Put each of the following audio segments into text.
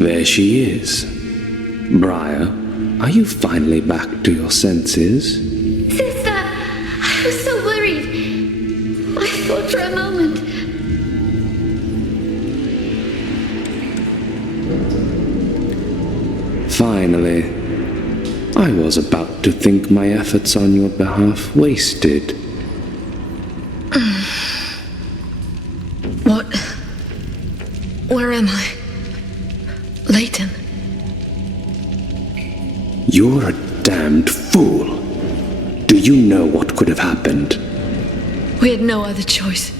There she is. Briar, are you finally back to your senses? Sister, I was so worried. I thought for a moment. Finally. I was about to think my efforts on your behalf wasted. What? Where am I? Leighton. You're a damned fool. Do you know what could have happened? We had no other choice.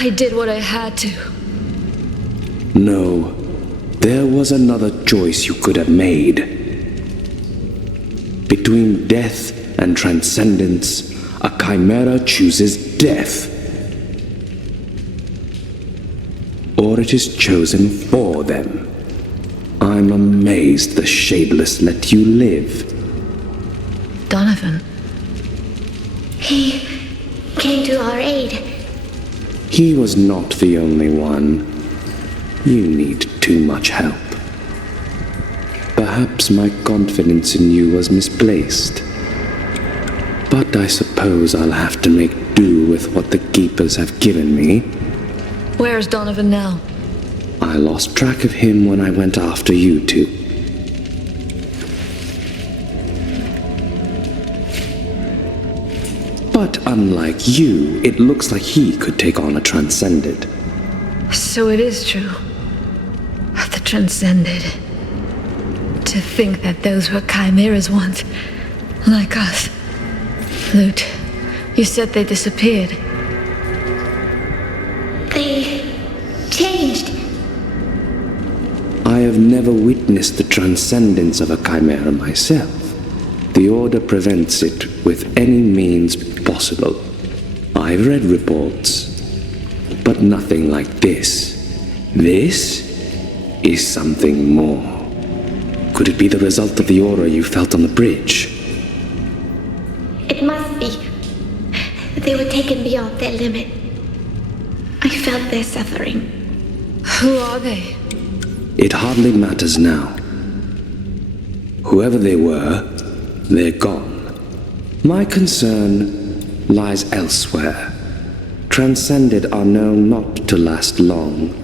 I did what I had to. No. There was another choice you could have made. Between death and transcendence, a chimera chooses death. Or it is chosen for them. I'm amazed the Shadeless let you live. Donovan. He came to our aid. He was not the only one. You need too much help. Perhaps my confidence in you was misplaced. But I suppose I'll have to make do with what the Keepers have given me. Where's Donovan now? I lost track of him when I went after you two. But unlike you, it looks like he could take on a Transcended. So it is true. The Transcended. To think that those were chimeras once, like us. Lute, you said they disappeared. They changed. I have never witnessed the transcendence of a chimera myself. The Order prevents it with any means possible. I've read reports, but nothing like this. This is something more. Could it be the result of the aura you felt on the bridge? It must be. They were taken beyond their limit. I felt their suffering. Who are they? It hardly matters now. Whoever they were, they're gone. My concern lies elsewhere. Transcended are known not to last long.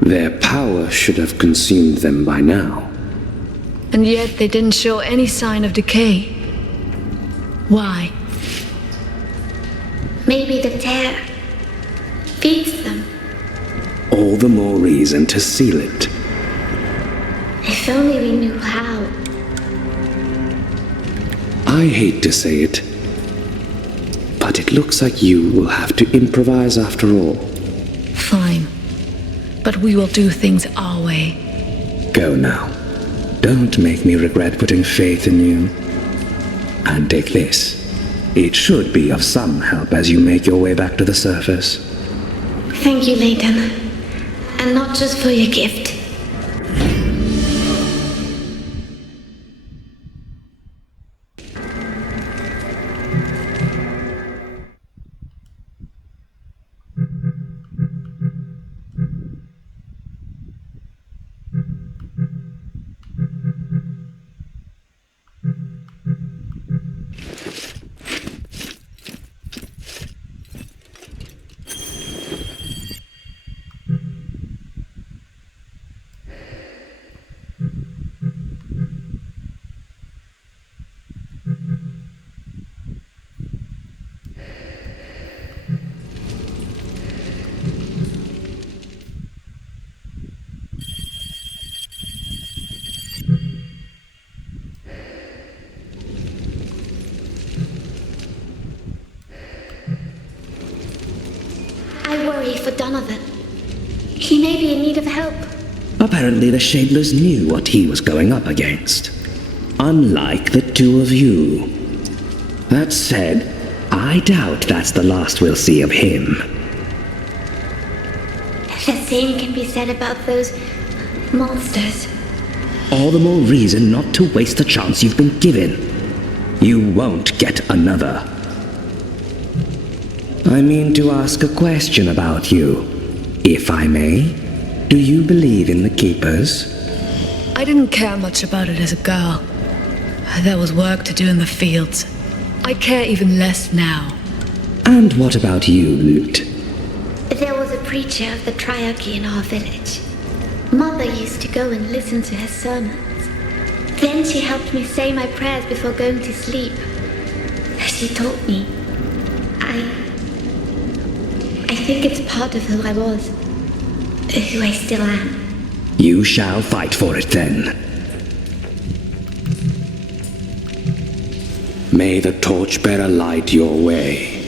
Their power should have consumed them by now. And yet they didn't show any sign of decay. Why? Maybe the tear feeds them. All the more reason to seal it. If only we knew how. I hate to say it, but it looks like you will have to improvise after all. Fine. But we will do things our way. Go now. Don't make me regret putting faith in you. And take this. It should be of some help as you make your way back to the surface. Thank you, Leighton. And not just for your gift. I worry for Donovan. He may be in need of help. Apparently the Shadeless knew what he was going up against. Unlike the two of you. That said, I doubt that's the last we'll see of him. The same can be said about those monsters. All the more reason not to waste the chance you've been given. You won't get another. I mean to ask a question about you, if I may. Do you believe in the Keepers? I didn't care much about it as a girl. There was work to do in the fields. I care even less now. And what about you, Lute? There was a preacher of the Triarchy in our village. Mother used to go and listen to his sermons. Then she helped me say my prayers before going to sleep. She taught me. I think it's part of who I was. Who I still am. You shall fight for it then. May the torchbearer light your way.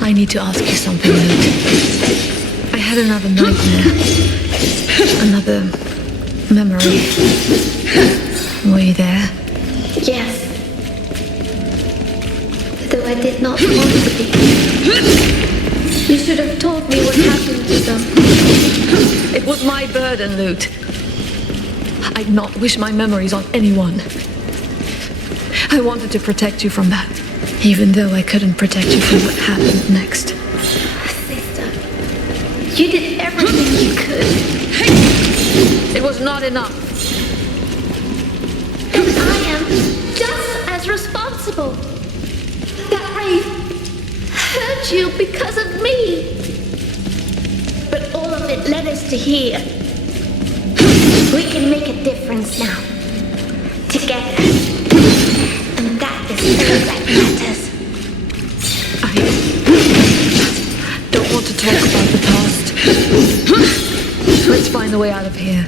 I need to ask you something, Luke. I had another nightmare. Another memory. Were you there? Yes. Though I did not want to be. You should have told me what happened to them. It was my burden, Lute. I'd not wish my memories on anyone. I wanted to protect you from that, even though I couldn't protect you from what happened next. Sister, you did everything you could. It was not enough. And I am just as responsible. That Wraith hurt you because of me. But all of it led us to here. We can make a difference now. Together. And that is all that matters. I don't want to talk about the past. Let's find a way out of here.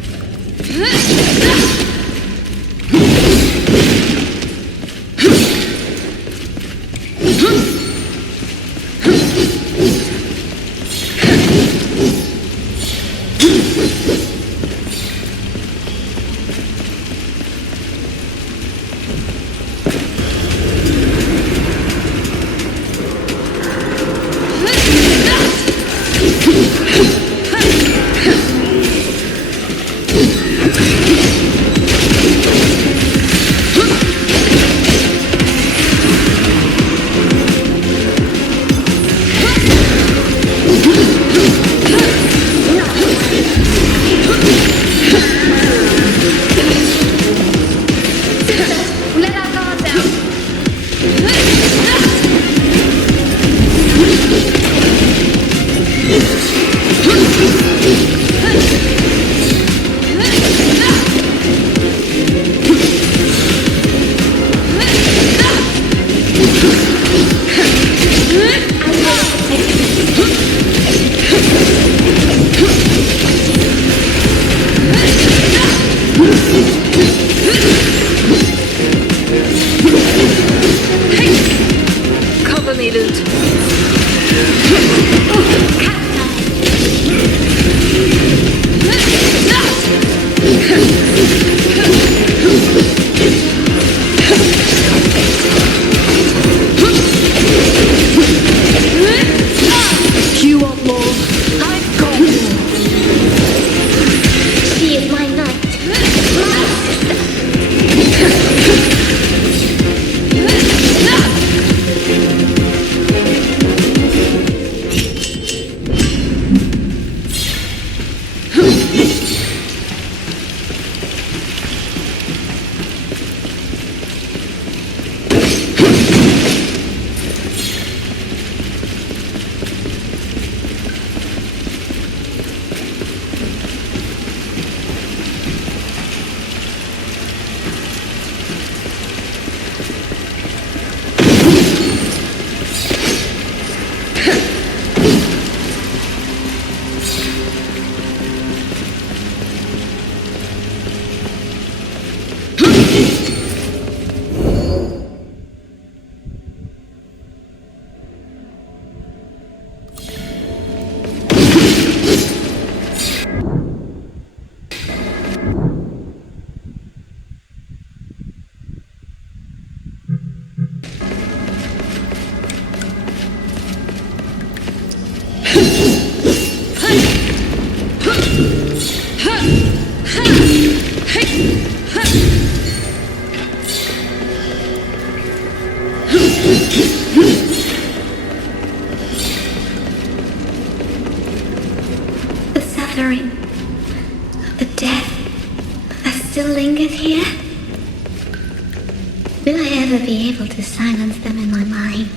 gathering, the death that still lingers here? Will I ever be able to silence them in my mind?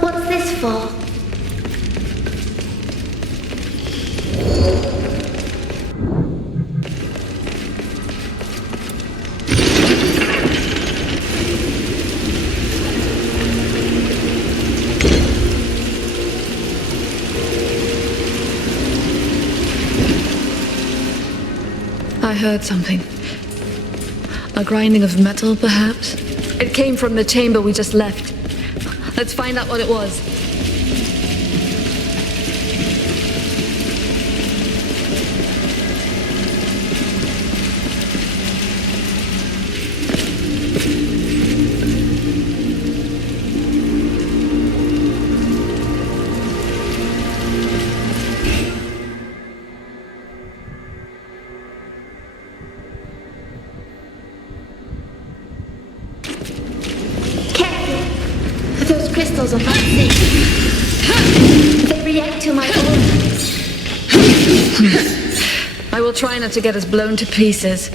What's this for? I heard something. A grinding of metal, perhaps? It came from the chamber we just left. Let's find out what it was. Those crystals are not safe. They react to my aura. I will try not to get us blown to pieces.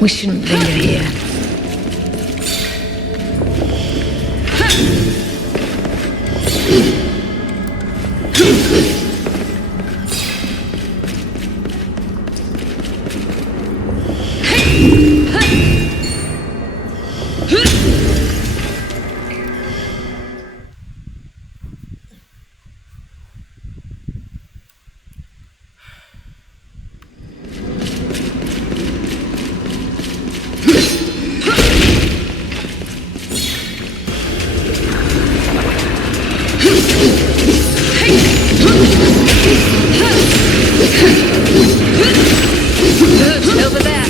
We shouldn't linger here. Over there.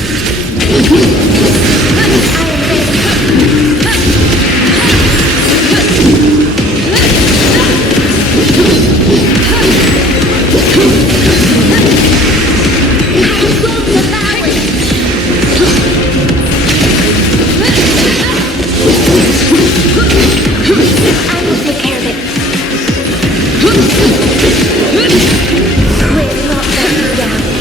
I will take care of it. We're not letting you down.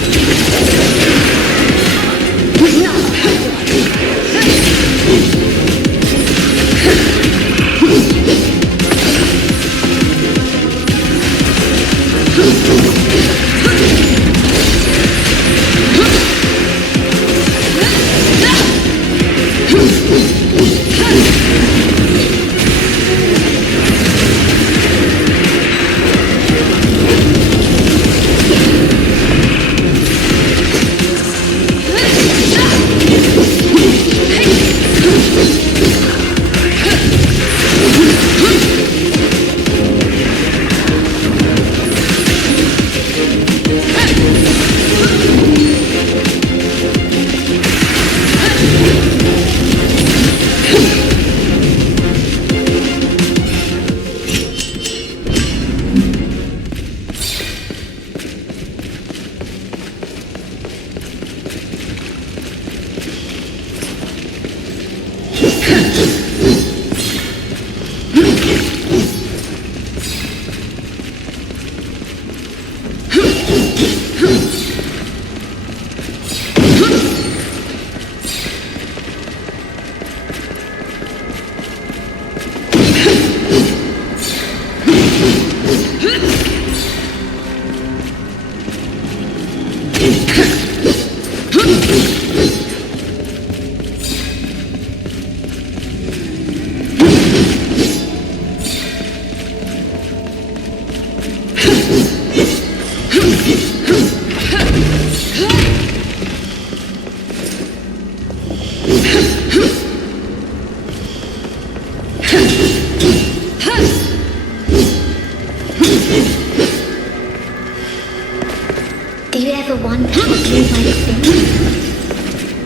one probably like them.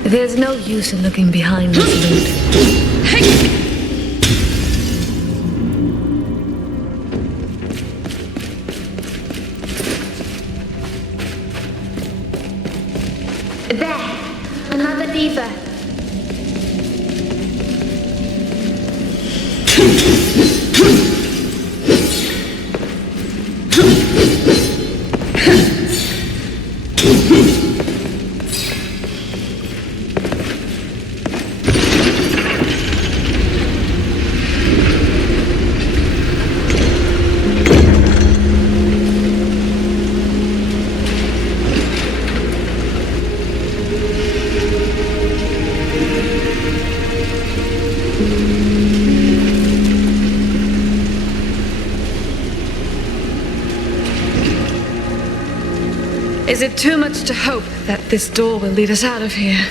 There's no use in looking behind us, Luke. There, another lever. Is it too much to hope that this door will lead us out of here?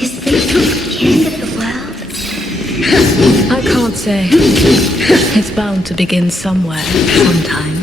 Is this the end of the world? I can't say. It's bound to begin somewhere, sometime.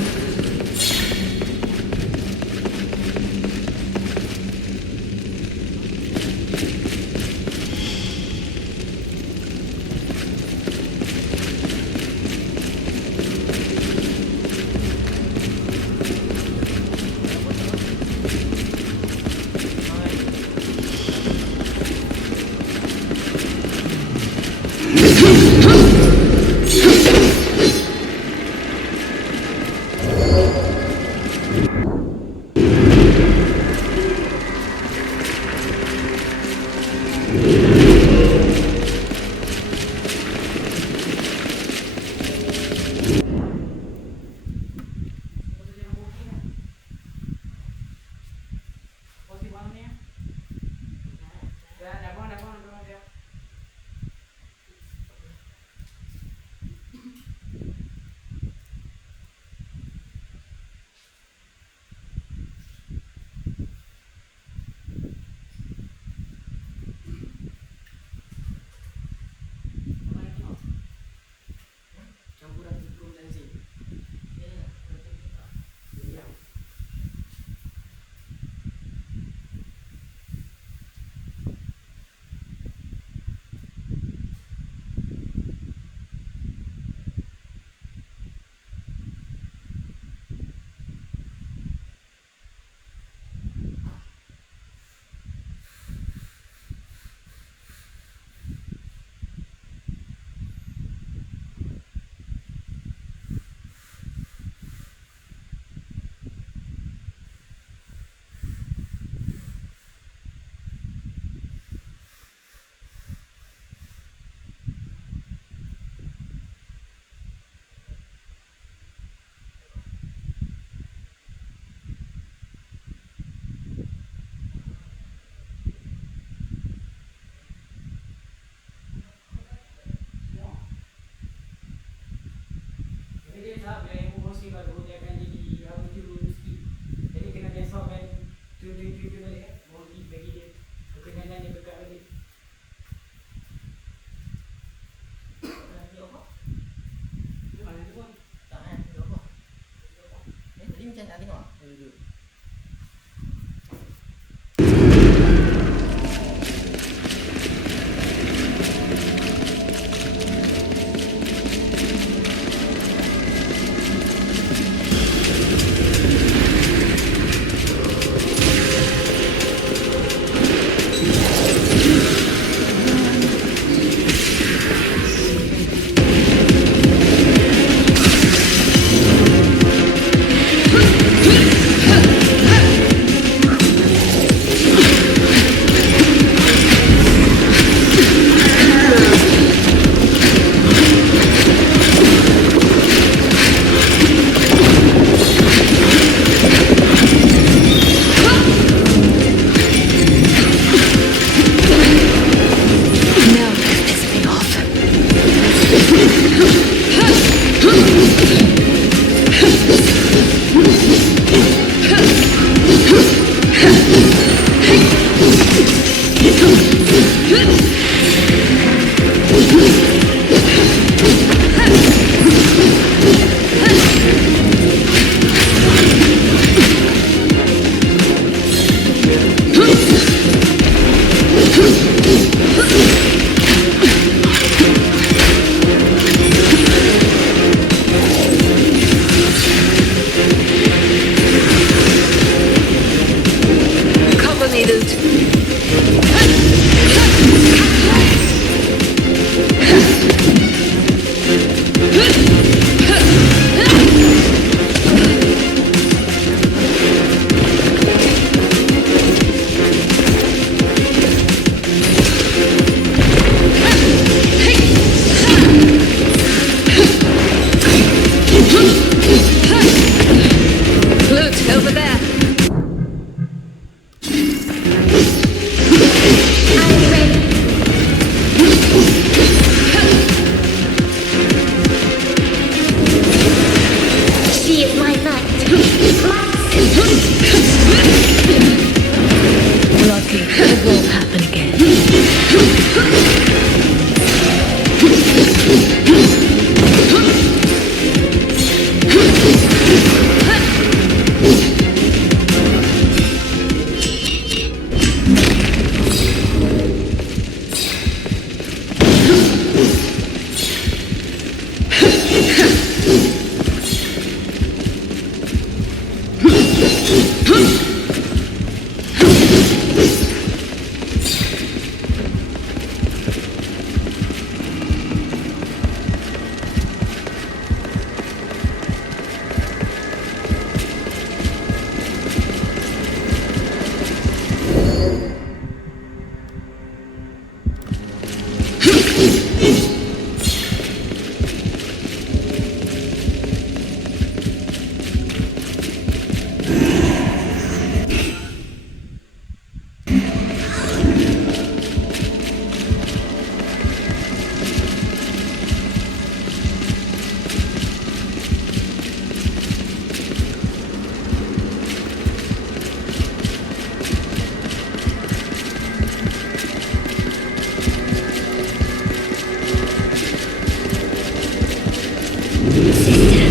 Sister,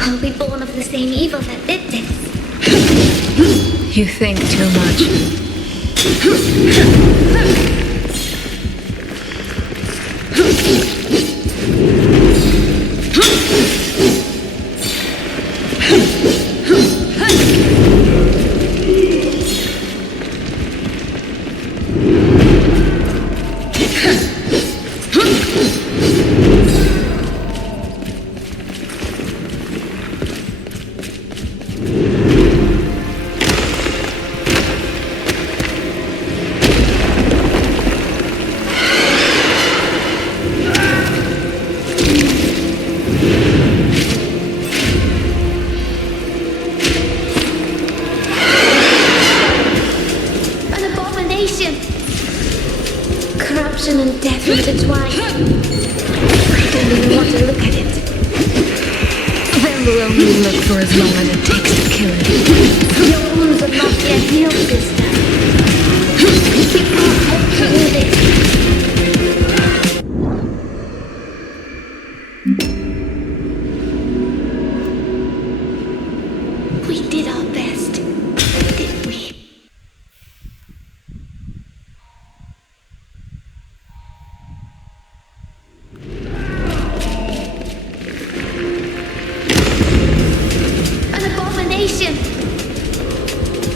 are we born of the same evil that did this? You think too much. Corruption and death intertwined. I don't even want to look at it. Then we'll only look for as long as it takes to kill it. Your wounds are not yet healed, sister. We can't hope to do this. We did our best, didn't we?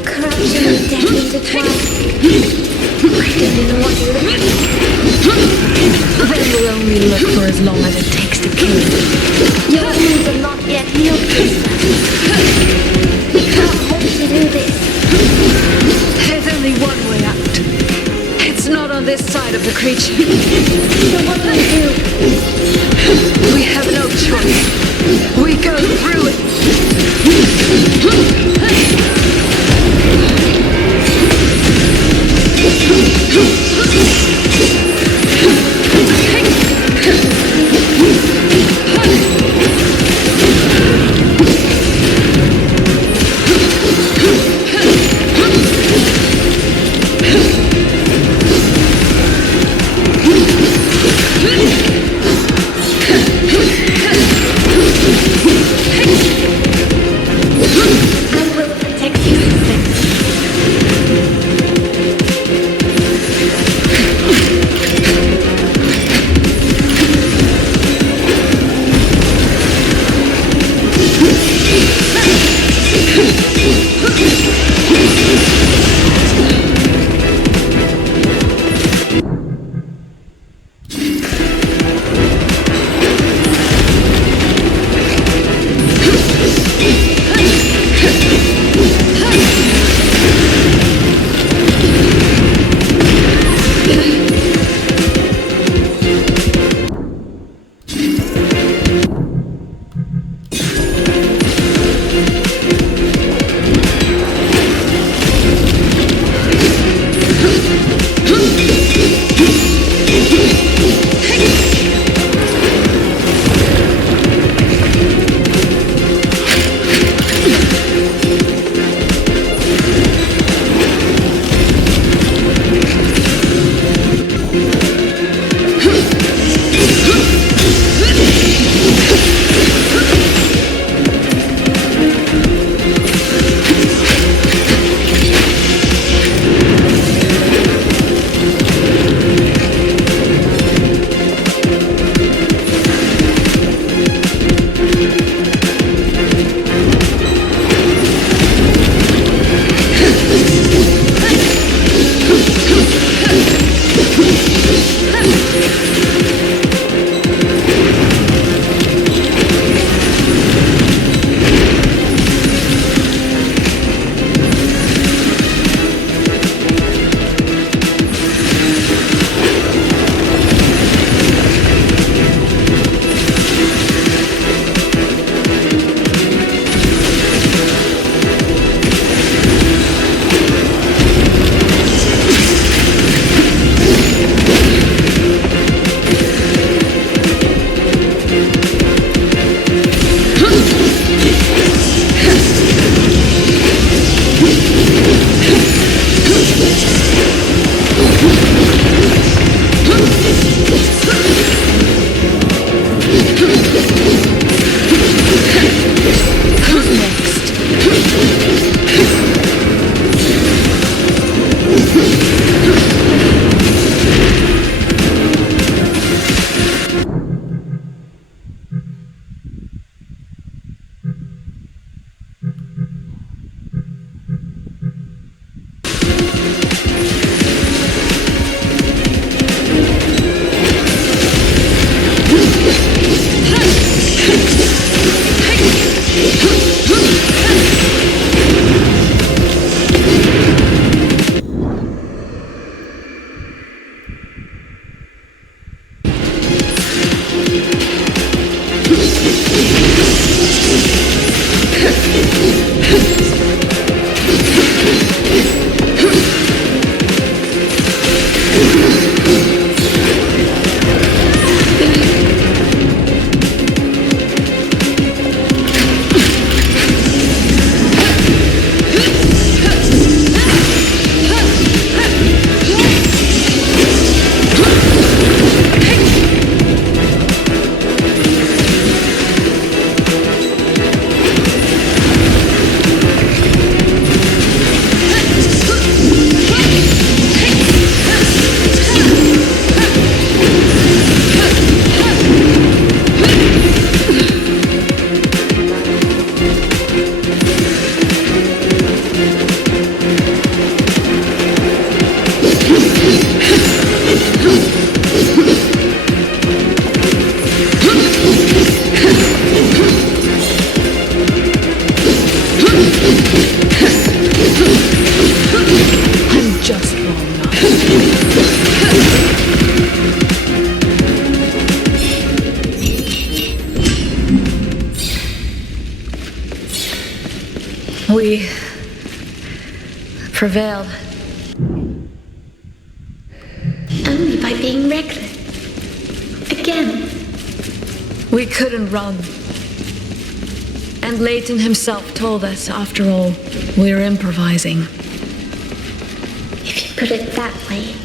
Corruption and death intertwined. I don't even want to look at it. Then we'll only look for as long as it takes to kill it. Your wounds are not yet healed, sister. We can't hope to do this. There's only one way out. It's not on this side of the creature. So what do we do? We have no choice. We go through it. I will protect you, sister. We prevailed. Only by being reckless. Again. We couldn't run. And Leighton himself told us, after all, we're improvising. If you put it that way.